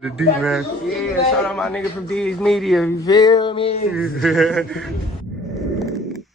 The D, man. Yeah, shout out my nigga from D's Media, you feel me?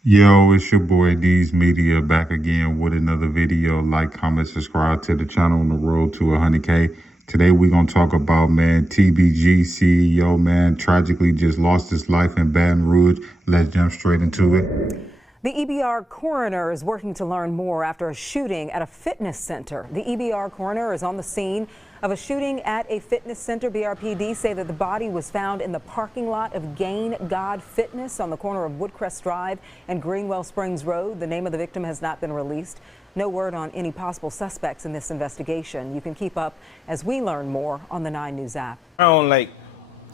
Yo, it's your boy D's Media back again with another video. Like, comment, subscribe to the channel on the road to 100K. Today we're going to talk about, man, TBG CEO, man, tragically just lost his life in Baton Rouge. Let's jump straight into it. The EBR coroner is working to learn more after a shooting at a fitness center. The EBR coroner is on the scene of a shooting at a fitness center. BRPD say that the body was found in the parking lot of Gain God Fitness on the corner of Woodcrest Drive and Greenwell Springs Road. The name of the victim has not been released. No word on any possible suspects in this investigation. You can keep up as we learn more on the 9 News app. Around like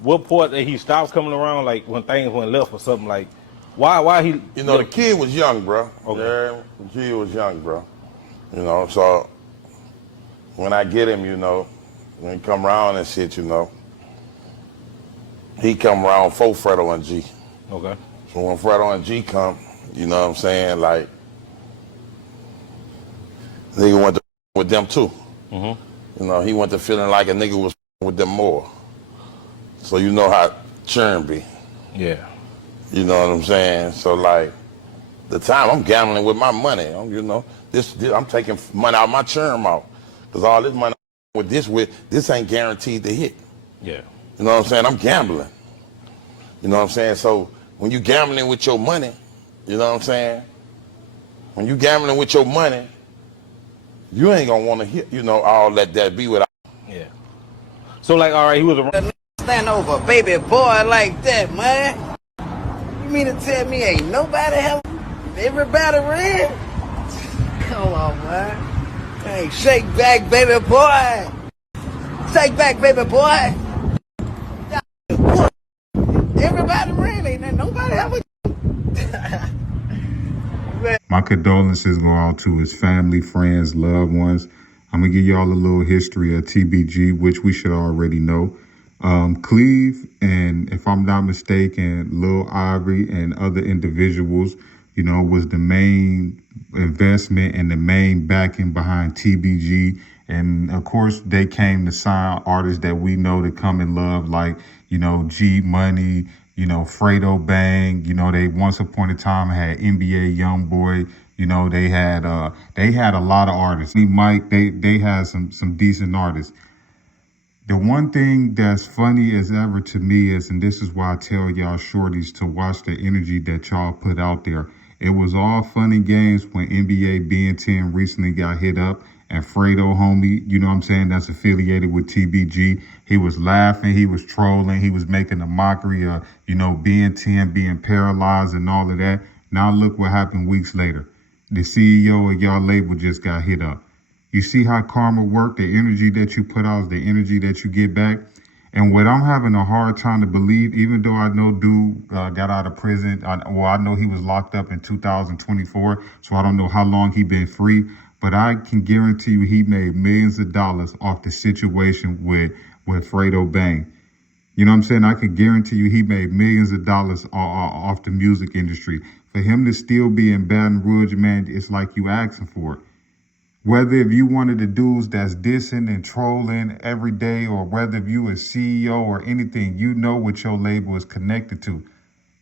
what point that he stopped coming around, like when things went left or something, like why he, You know, the kid was young, bro. Okay. Yeah, the kid was young, bro. You know, so when I get him, you know, when he come around and shit, you know, he come around 4 Fredo and G. Okay. So when Fredo and G come, you know what I'm saying, like, nigga went to with them too. You know, he went to feeling like a nigga was with them more. So you know how churn be. Yeah. You know what I'm saying? So like, the time I'm gambling with my money, you know, this I'm taking money out of my churn out, cause all this money this ain't guaranteed to hit. Yeah. You know what I'm saying? I'm gambling. You know what I'm saying? So when you gambling with your money, you know what I'm saying? When you gambling with your money, you ain't gonna want to hit, you know, all that be without. Yeah. So like, all right, he was around. Stand over a baby boy like that, man. You mean to tell me ain't nobody have everybody ran? Come on, man. Hey, shake back, baby boy. Shake back, baby boy. Everybody ran, ain't nobody have a My condolences go out to his family, friends, loved ones. I'm going to give y'all a little history of TBG, which we should already know. Cleve, and if I'm not mistaken, Lil Ivory and other individuals, you know, was the main investment and the main backing behind TBG. And of course, they came to sign artists that we know that come and love, like, you know, G Money, you know, Fredo Bang. You know, they once upon a time had NBA Youngboy. You know, they had a lot of artists. Mike, they had some decent artists. The one thing that's funny as ever to me is, and this is why I tell y'all shorties to watch the energy that y'all put out there. It was all fun and games when NBA BEN10 recently got hit up, and Fredo, homie, you know what I'm saying, that's affiliated with TBG. He was laughing, he was trolling, he was making a mockery of, you know, BEN10 being paralyzed and all of that. Now look what happened weeks later. The CEO of y'all label just got hit up. You see how karma work? The energy that you put out is the energy that you get back. And what I'm having a hard time to believe, even though I know dude got out of prison, I know he was locked up in 2024, so I don't know how long he been free, but I can guarantee you he made millions of dollars off the situation with Fredo Bang. You know what I'm saying? I can guarantee you he made millions of dollars off the music industry. For him to still be in Baton Rouge, man, it's like you asking for it. Whether if you one of the dudes that's dissing and trolling every day, or whether if you a CEO or anything, you know what your label is connected to.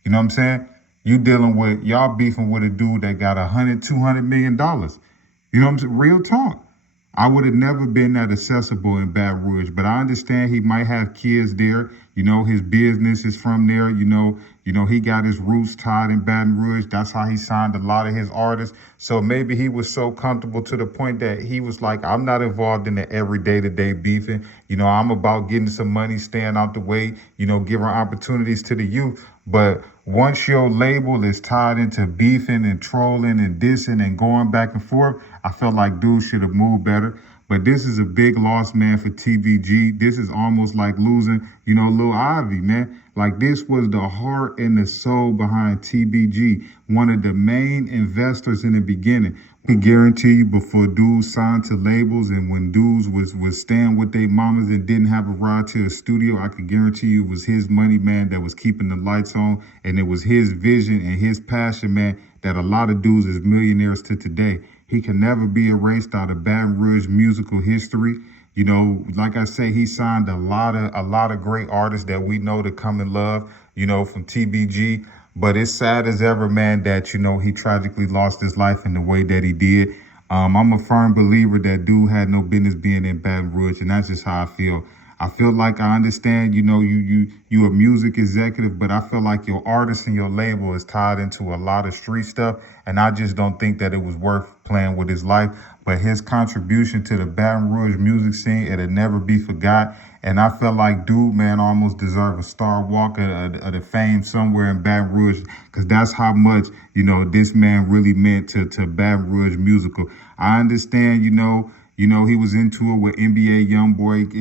You know what I'm saying? You dealing with, y'all beefing with a dude that got $100-200 million. You know what I'm saying? Real talk. I would have never been that accessible in Baton Rouge, but I understand he might have kids there. You know, his business is from there. You know, he got his roots tied in Baton Rouge. That's how he signed a lot of his artists. So maybe he was so comfortable to the point that he was like, I'm not involved in the every day-to-day beefing. You know, I'm about getting some money, staying out the way, you know, giving opportunities to the youth. But once your label is tied into beefing and trolling and dissing and going back and forth, I felt like dude should have moved better. But this is a big loss, man, for TBG. This is almost like losing, you know, Lil Ivy, man. Like, this was the heart and the soul behind TBG, one of the main investors in the beginning. I can guarantee you, before dudes signed to labels and when dudes was staying with their mamas and didn't have a ride to a studio, I could guarantee you it was his money, man, that was keeping the lights on. And it was his vision and his passion, man, that a lot of dudes is millionaires to today. He can never be erased out of Baton Rouge musical history. You know, like I say, he signed a lot of great artists that we know to come and love, you know, from TBG. But it's sad as ever, man, that, you know, he tragically lost his life in the way that he did. I'm a firm believer that dude had no business being in Baton Rouge, and that's just how I feel. I feel like I understand, you know, you a music executive, but I feel like your artist and your label is tied into a lot of street stuff, and I just don't think that it was worth playing with his life. But his contribution to the Baton Rouge music scene, it'll never be forgot. And I felt like dude, man, almost deserve a star walk of the fame somewhere in Baton Rouge, because that's how much, you know, this man really meant to Baton Rouge musical. I understand, you know, he was into it with NBA YoungBoy.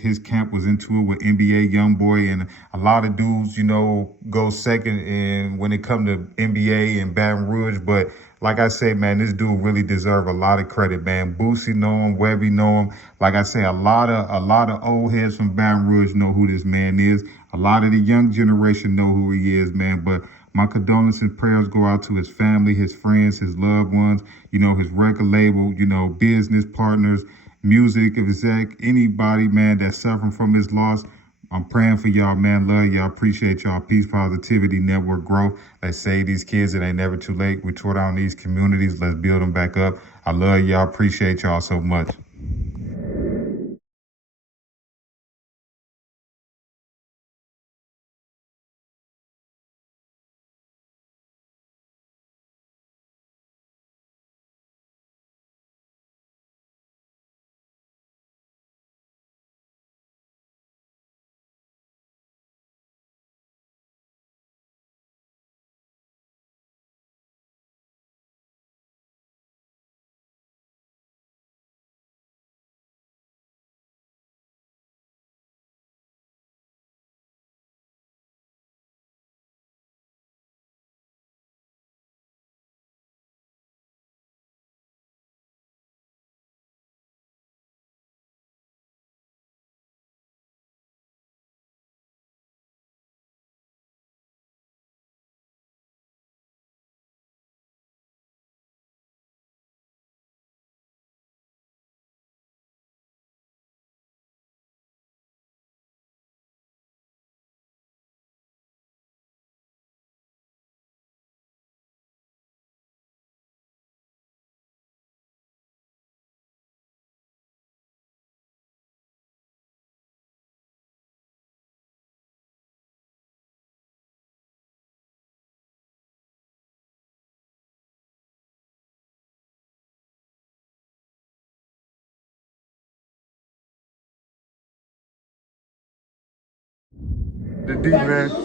His camp was into it with NBA YoungBoy, and a lot of dudes, you know, go second in when it come to NBA and Baton Rouge. But like I say, man, this dude really deserve a lot of credit, man. Boosie know him, Webby know him. Like I say, a lot of old heads from Baton Rouge know who this man is. A lot of the young generation know who he is, man. But my condolences and prayers go out to his family, his friends, his loved ones, you know, his record label, you know, business partners, music exec, anybody, man, that's suffering from his loss. I'm praying for y'all, man. Love y'all. Appreciate y'all. Peace, positivity, network growth. Let's save these kids. It ain't never too late. We tore down these communities. Let's build them back up. I love y'all. Appreciate y'all so much.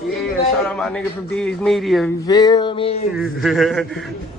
Yeah, shout out my nigga from D's Media, you feel me?